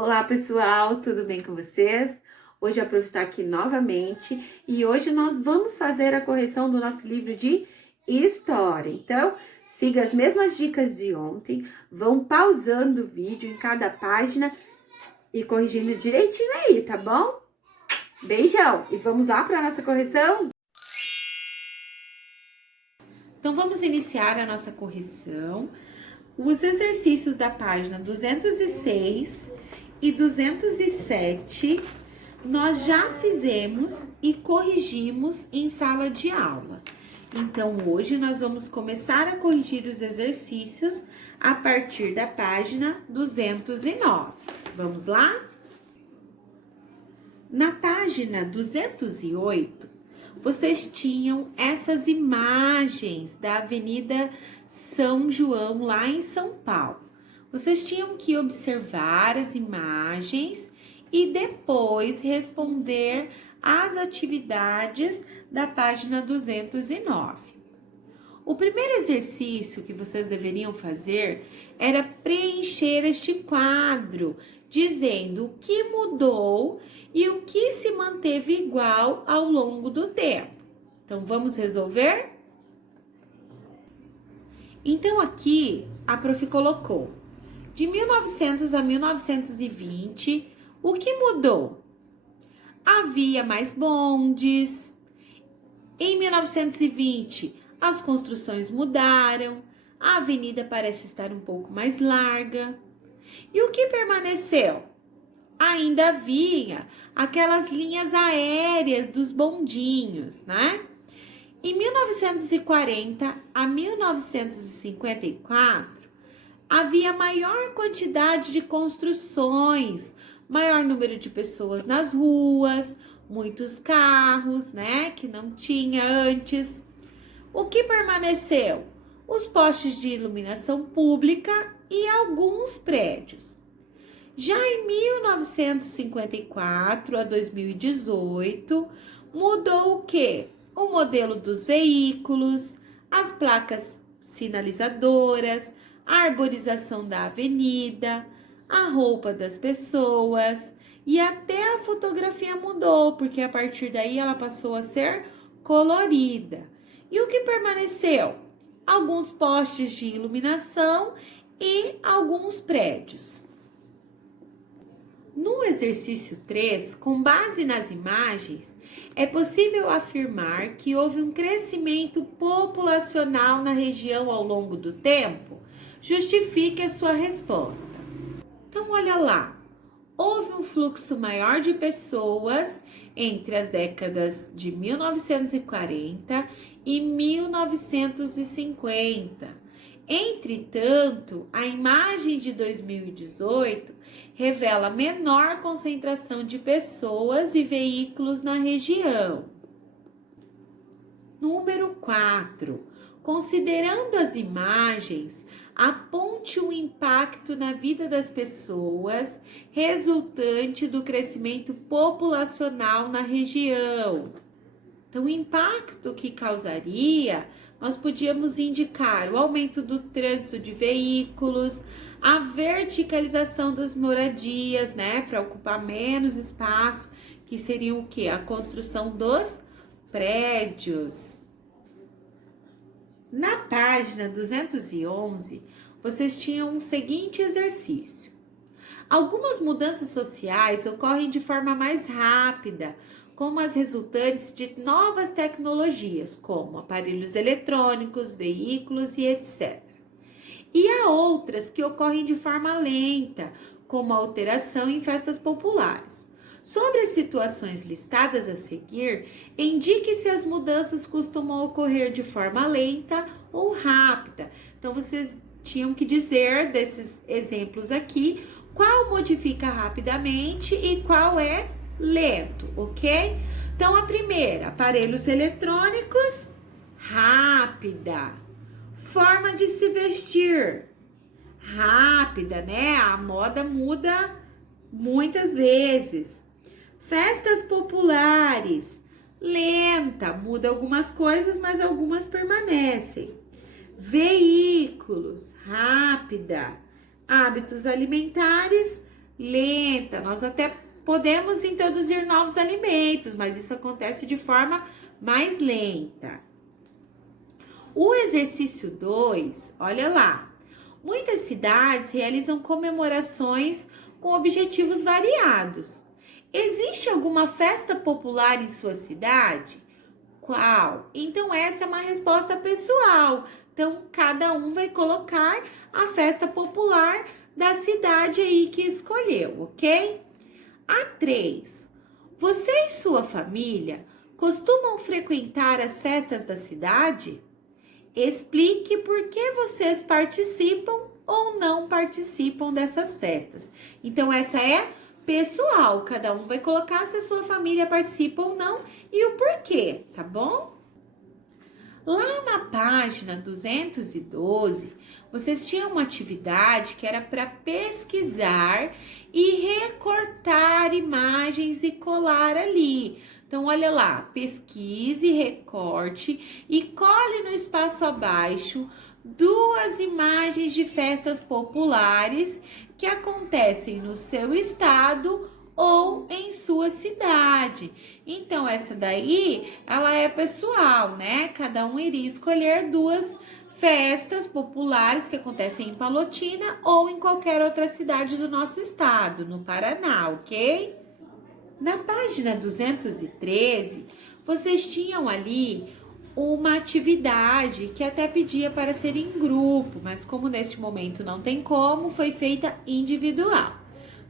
Olá pessoal, tudo bem com vocês? Hoje a Prof está aqui novamente e hoje nós vamos fazer a correção do nosso livro de História. Então, siga as mesmas dicas de ontem, vão pausando o vídeo em cada página e corrigindo direitinho aí, tá bom? Beijão! E vamos lá para a nossa correção? Então, vamos iniciar a nossa correção. Os exercícios da página 206 e 207 nós já fizemos e corrigimos em sala de aula. Então, hoje nós vamos começar a corrigir os exercícios a partir da página 209. Vamos lá? Na página 208, vocês tinham essas imagens da Avenida São João, lá em São Paulo. Vocês tinham que observar as imagens e depois responder às atividades da página 209. O primeiro exercício que vocês deveriam fazer era preencher este quadro, dizendo o que mudou e o que se manteve igual ao longo do tempo. Então, vamos resolver? Então, aqui a prof colocou de 1900 a 1920, o que mudou? Havia mais bondes. Em 1920, as construções mudaram, a avenida parece estar um pouco mais larga. E o que permaneceu? Ainda havia aquelas linhas aéreas dos bondinhos, né? Em 1940 a 1954, havia maior quantidade de construções, maior número de pessoas nas ruas, muitos carros, né, que não tinha antes. O que permaneceu? Os postes de iluminação pública e alguns prédios. Já em 1954 a 2018, mudou o quê? O modelo dos veículos, as placas sinalizadoras, a arborização da avenida, a roupa das pessoas e até a fotografia mudou, porque a partir daí ela passou a ser colorida. E o que permaneceu? Alguns postes de iluminação e alguns prédios. No exercício 3, com base nas imagens, é possível afirmar que houve um crescimento populacional na região ao longo do tempo? Justifique a sua resposta. Então, olha lá. Houve um fluxo maior de pessoas entre as décadas de 1940 e 1950. Entretanto, a imagem de 2018 revela menor concentração de pessoas e veículos na região. Número 4. Considerando as imagens, aponte o impacto na vida das pessoas resultante do crescimento populacional na região. Então, o impacto que causaria, nós podíamos indicar o aumento do trânsito de veículos, a verticalização das moradias, né, para ocupar menos espaço, que seria o quê? A construção dos prédios. Na página 211, vocês tinham o seguinte exercício. Algumas mudanças sociais ocorrem de forma mais rápida, como as resultantes de novas tecnologias, como aparelhos eletrônicos, veículos e etc. E há outras que ocorrem de forma lenta, como a alteração em festas populares. Sobre as situações listadas a seguir, indique se as mudanças costumam ocorrer de forma lenta ou rápida. Então, vocês tinham que dizer desses exemplos aqui, qual modifica rapidamente e qual é lento, ok? Então, a primeira, aparelhos eletrônicos, rápida. Forma de se vestir, rápida, né? A moda muda muitas vezes. Festas populares, lenta, muda algumas coisas, mas algumas permanecem. Veículos, rápida. Hábitos alimentares, lenta. Nós até podemos introduzir novos alimentos, mas isso acontece de forma mais lenta. O exercício 2, olha lá. Muitas cidades realizam comemorações com objetivos variados. Existe alguma festa popular em sua cidade? Qual? Então, essa é uma resposta pessoal. Então, cada um vai colocar a festa popular da cidade aí que escolheu, ok? A 3. Você e sua família costumam frequentar as festas da cidade? Explique por que vocês participam ou não participam dessas festas. Então, essa é pessoal. Cada um vai colocar se a sua família participa ou não e o porquê, tá bom? Lá na página 212, vocês tinham uma atividade que era para pesquisar e recortar imagens e colar ali. Então, olha lá, pesquise, recorte e cole no espaço abaixo 2 imagens de festas populares que acontecem no seu estado ou em sua cidade. Então, essa daí, ela é pessoal, né? Cada um iria escolher 2 festas populares que acontecem em Palotina ou em qualquer outra cidade do nosso estado, no Paraná, ok? Na página 213, vocês tinham ali uma atividade que até pedia para ser em grupo, mas como neste momento não tem como, foi feita individual.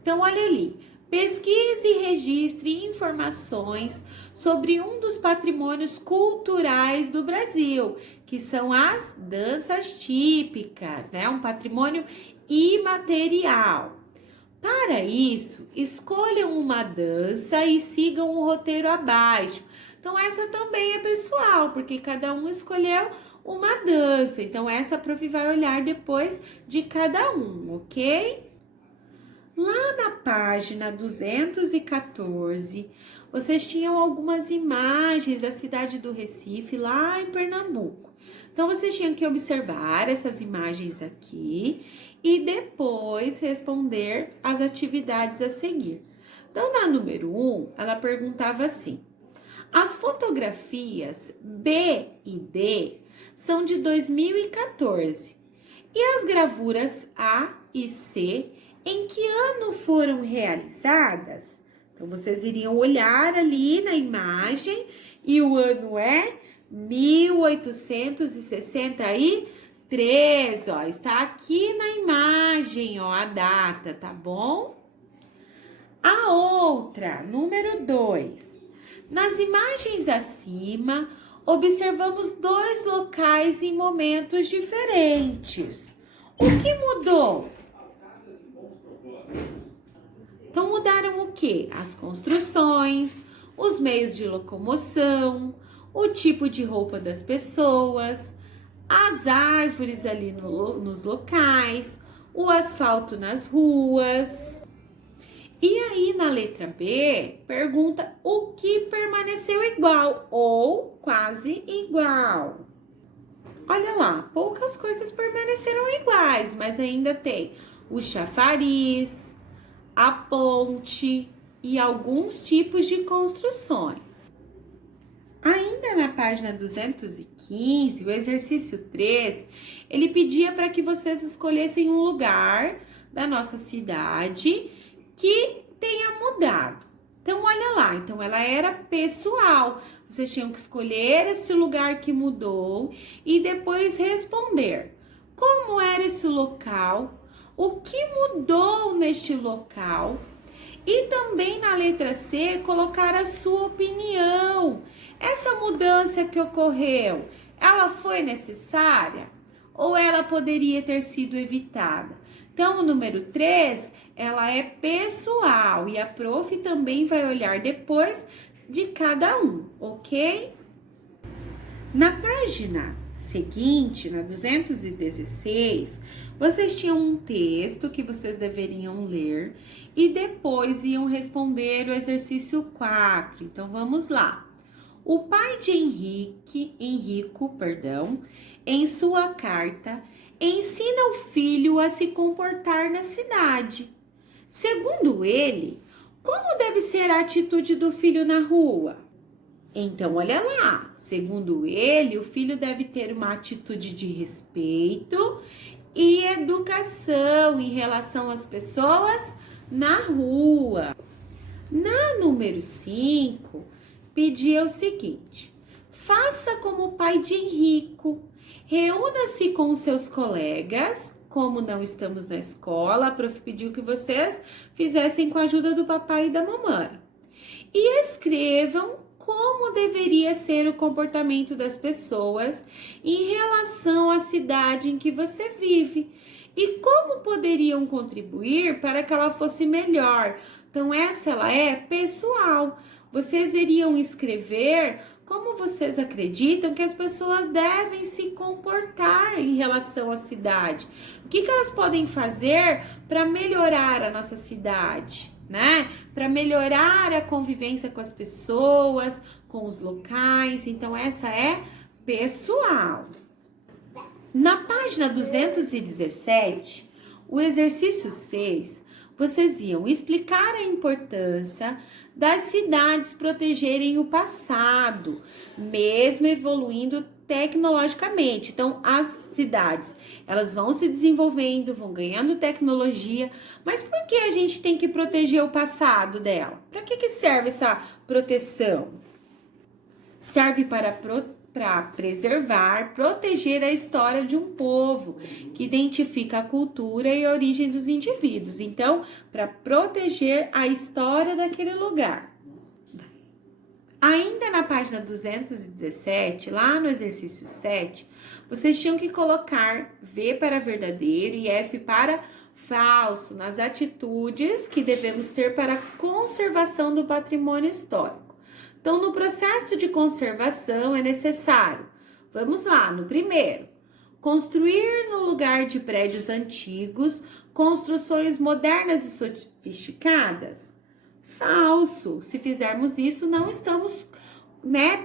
Então, olha ali. Pesquise e registre informações sobre um dos patrimônios culturais do Brasil, que são as danças típicas, né? Um patrimônio imaterial. Para isso, escolham uma dança e sigam o roteiro abaixo. Então, essa também é pessoal, porque cada um escolheu uma dança. Então, essa a prof vai olhar depois de cada um, ok? Lá na página 214, vocês tinham algumas imagens da cidade do Recife, lá em Pernambuco. Então, vocês tinham que observar essas imagens aqui e depois responder as atividades a seguir. Então, na número 1, ela perguntava assim: as fotografias B e D são de 2014 e as gravuras A e C em que ano foram realizadas? Então, vocês iriam olhar ali na imagem e o ano é 1863, ó, está aqui na imagem, ó, a data, tá bom? A outra, número 2. Nas imagens acima, observamos 2 locais em momentos diferentes. O que mudou? Então, mudaram o quê? As construções, os meios de locomoção, o tipo de roupa das pessoas, as árvores ali nos locais, o asfalto nas ruas. E aí, na letra B, pergunta o que permaneceu igual ou quase igual. Olha lá, poucas coisas permaneceram iguais, mas ainda tem o chafariz, a ponte e alguns tipos de construções. Ainda na página 215, o exercício 3, ele pedia para que vocês escolhessem um lugar da nossa cidade que tenha mudado. Então, olha lá, então ela era pessoal. Vocês tinham que escolher esse lugar que mudou e depois responder. Como era esse local? O que mudou neste local? E também na letra C, colocar a sua opinião. Essa mudança que ocorreu, ela foi necessária? Ou ela poderia ter sido evitada? Então, o número 3, ela é pessoal e a prof também vai olhar depois de cada um, ok? Na página seguinte, na 216, vocês tinham um texto que vocês deveriam ler e depois iam responder o exercício 4. Então, vamos lá. O pai de Henrico, em sua carta, ensina o filho a se comportar na cidade. Segundo ele, como deve ser a atitude do filho na rua? Então, olha lá, segundo ele, o filho deve ter uma atitude de respeito e educação em relação às pessoas na rua. Na número 5, pedia o seguinte: faça como o pai de Henrico, reúna-se com os seus colegas. Como não estamos na escola, a prof pediu que vocês fizessem com a ajuda do papai e da mamãe. E escrevam como deveria ser o comportamento das pessoas em relação à cidade em que você vive e como poderiam contribuir para que ela fosse melhor. Então, ela é pessoal. Vocês iriam escrever como vocês acreditam que as pessoas devem se comportar em relação à cidade. O que elas podem fazer para melhorar a nossa cidade, né? Para melhorar a convivência com as pessoas, com os locais. Então, essa é pessoal. Na página 217, o exercício 6, vocês iam explicar a importância das cidades protegerem o passado, mesmo evoluindo tecnologicamente. Então, as cidades, elas vão se desenvolvendo, vão ganhando tecnologia, mas por que a gente tem que proteger o passado dela? Para que serve essa proteção? Serve para preservar, proteger a história de um povo, que identifica a cultura e a origem dos indivíduos. Então, para proteger a história daquele lugar. Ainda na página 217, lá no exercício 7, vocês tinham que colocar V para verdadeiro e F para falso nas atitudes que devemos ter para a conservação do patrimônio histórico. Então, no processo de conservação é necessário, vamos lá, no primeiro, construir no lugar de prédios antigos construções modernas e sofisticadas? Falso. Se fizermos isso, não estamos,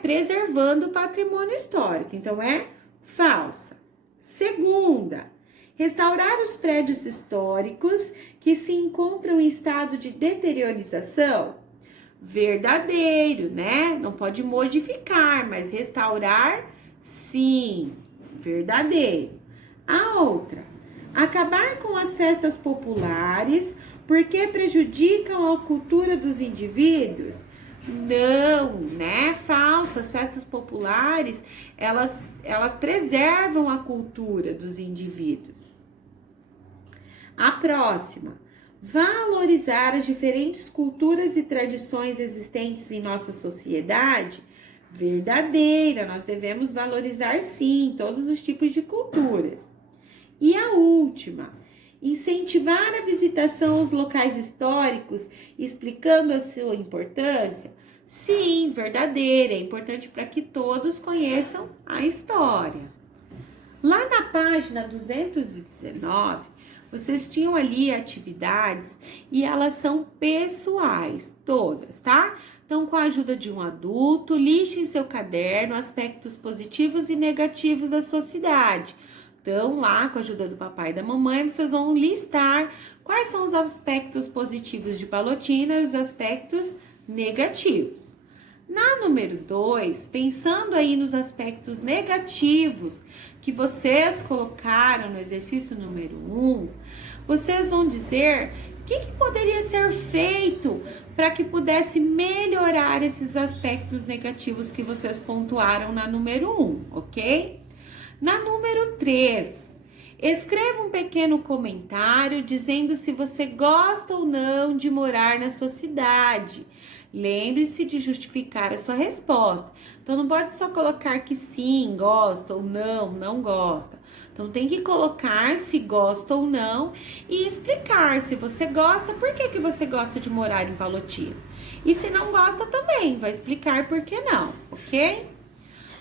preservando o patrimônio histórico. Então, é falsa. Segunda, restaurar os prédios históricos que se encontram em estado de deteriorização? Verdadeiro, né? Não pode modificar, mas restaurar, sim, verdadeiro. A outra, acabar com as festas populares porque prejudicam a cultura dos indivíduos? Não, né? Falso. As festas populares, elas preservam a cultura dos indivíduos. A próxima, valorizar as diferentes culturas e tradições existentes em nossa sociedade? Verdadeira, nós devemos valorizar sim todos os tipos de culturas. E a última, incentivar a visitação aos locais históricos, explicando a sua importância? Sim, verdadeira, é importante para que todos conheçam a história. Lá na página 219, vocês tinham ali atividades e elas são pessoais, todas, tá? Então, com a ajuda de um adulto, liste em seu caderno aspectos positivos e negativos da sua cidade. Então, lá, com a ajuda do papai e da mamãe, vocês vão listar quais são os aspectos positivos de Palotina e os aspectos negativos. Na número 2, pensando aí nos aspectos negativos que vocês colocaram no exercício número 1, vocês vão dizer o que poderia ser feito para que pudesse melhorar esses aspectos negativos que vocês pontuaram na número 1, ok? Na número 3, escreva um pequeno comentário dizendo se você gosta ou não de morar na sua cidade. Lembre-se de justificar a sua resposta. Então, não pode só colocar que sim, gosta, ou não, não gosta. Então, tem que colocar se gosta ou não e explicar se você gosta, por que você gosta de morar em Palotina. E se não gosta também, vai explicar por que não, ok?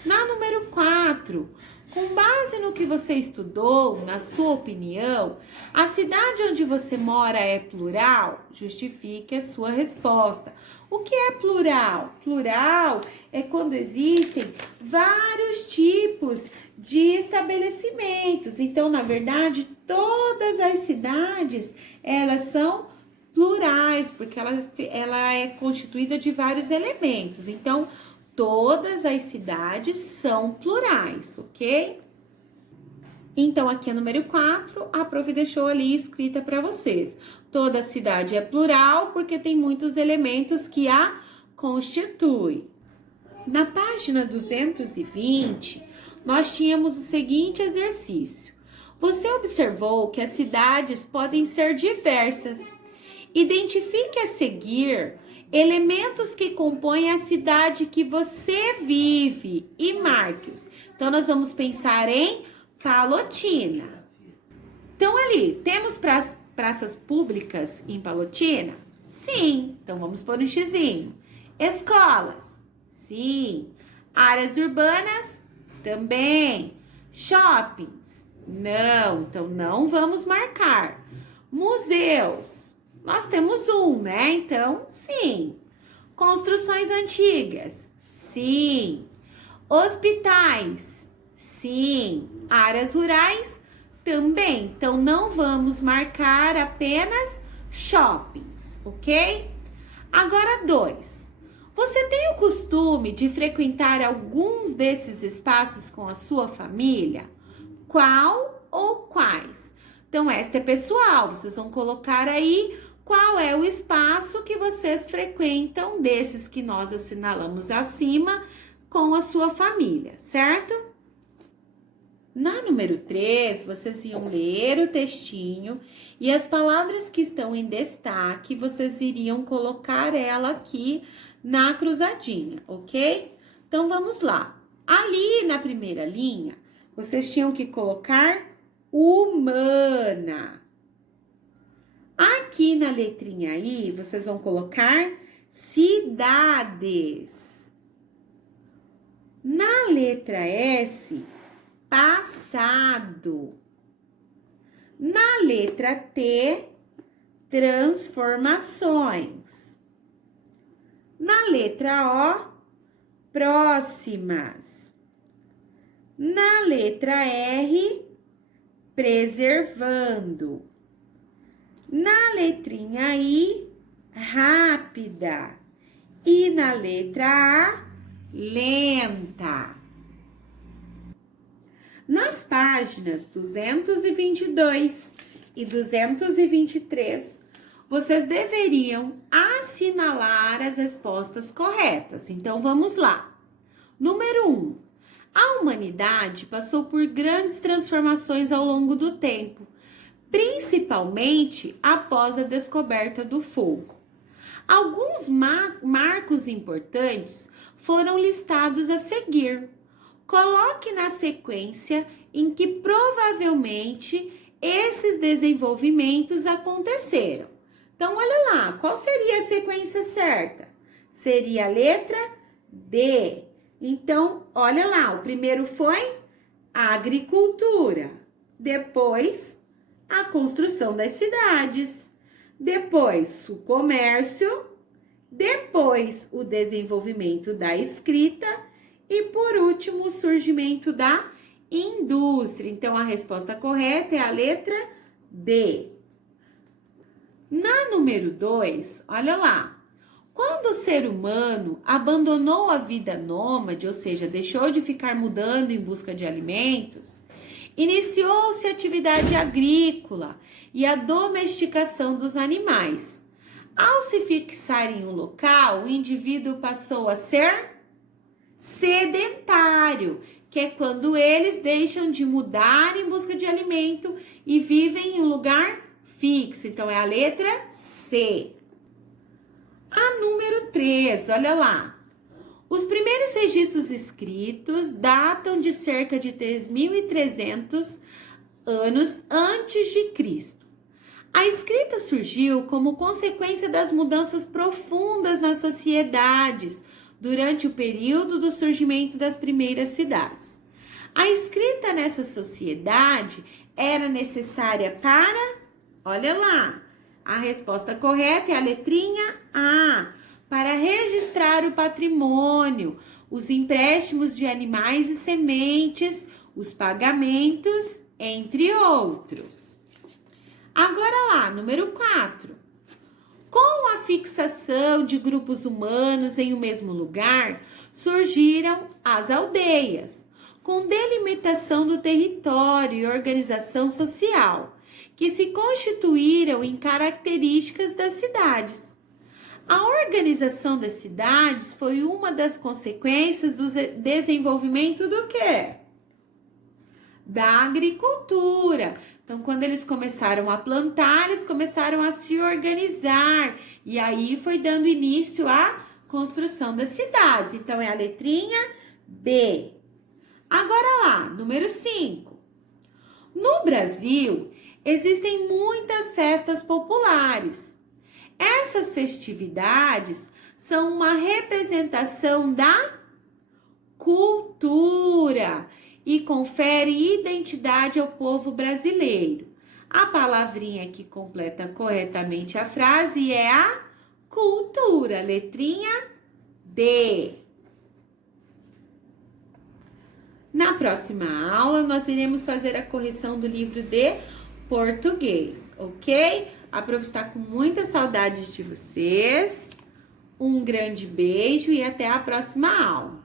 Na número 4, com base no que você estudou, na sua opinião, a cidade onde você mora é plural? Justifique a sua resposta. O que é plural? Plural é quando existem vários tipos de estabelecimentos. Então, na verdade, todas as cidades, elas são plurais, porque ela é constituída de vários elementos. Então, todas as cidades são plurais, ok? Então, aqui é número 4, a prof deixou ali escrita para vocês. Toda cidade é plural porque tem muitos elementos que a constituem. Na página 220, nós tínhamos o seguinte exercício. Você observou que as cidades podem ser diversas. Identifique a seguir elementos que compõem a cidade que você vive e marque-os. Então, nós vamos pensar em Palotina. Então, ali, temos praças públicas em Palotina? Sim. Então, vamos pôr um xizinho. Escolas? Sim. Áreas urbanas? Também. Shoppings? Não. Então, não vamos marcar. Museus? Nós temos um, né? Então, sim. Construções antigas? Sim. Hospitais? Sim. Áreas rurais? Também. Então, não vamos marcar apenas shoppings, ok? Agora, 2. Você tem o costume de frequentar alguns desses espaços com a sua família? Qual ou quais? Então, esta é pessoal. Vocês vão colocar aí qual é o espaço que vocês frequentam desses que nós assinalamos acima com a sua família, certo? Na número 3, vocês iam ler o textinho e as palavras que estão em destaque, vocês iriam colocar ela aqui na cruzadinha, ok? Então, vamos lá. Ali na primeira linha, vocês tinham que colocar humana. Aqui na letrinha I, vocês vão colocar cidades. Na letra S, passado. Na letra T, transformações. Na letra O, próximas. Na letra R, preservando. Na letrinha I, rápida. E na letra A, lenta. Nas páginas 222 e 223, vocês deveriam assinalar as respostas corretas. Então, vamos lá. Número 1. A humanidade passou por grandes transformações ao longo do tempo, principalmente após a descoberta do fogo. Alguns marcos importantes foram listados a seguir. Coloque na sequência em que provavelmente esses desenvolvimentos aconteceram. Então, olha lá, qual seria a sequência certa? Seria a letra D. Então, olha lá, o primeiro foi a agricultura, depois a construção das cidades, depois o comércio, depois o desenvolvimento da escrita e, por último, o surgimento da indústria. Então, a resposta correta é a letra D. Na número 2, olha lá. Quando o ser humano abandonou a vida nômade, ou seja, deixou de ficar mudando em busca de alimentos, iniciou-se a atividade agrícola e a domesticação dos animais. Ao se fixar em um local, o indivíduo passou a ser sedentário, que é quando eles deixam de mudar em busca de alimento e vivem em um lugar fixo. Então, é a letra C. A número 3, olha lá. Os primeiros registros escritos datam de cerca de 3.300 anos antes de Cristo. A escrita surgiu como consequência das mudanças profundas nas sociedades durante o período do surgimento das primeiras cidades. A escrita nessa sociedade era necessária para, olha lá, a resposta correta é a letrinha A, para registrar o patrimônio, os empréstimos de animais e sementes, os pagamentos, entre outros. Agora lá, número 4. fixação de grupos humanos em um mesmo lugar, surgiram as aldeias, com delimitação do território e organização social, que se constituíram em características das cidades. A organização das cidades foi uma das consequências do desenvolvimento do quê? Da agricultura. Então, quando eles começaram a plantar, eles começaram a se organizar. E aí foi dando início à construção das cidades. Então, é a letrinha B. Agora lá, número 5. No Brasil, existem muitas festas populares. Essas festividades são uma representação da cultura e confere identidade ao povo brasileiro. A palavrinha que completa corretamente a frase é a cultura, letrinha D. Na próxima aula, nós iremos fazer a correção do livro de português, ok? A prof está com muitas saudades de vocês. Um grande beijo e até a próxima aula.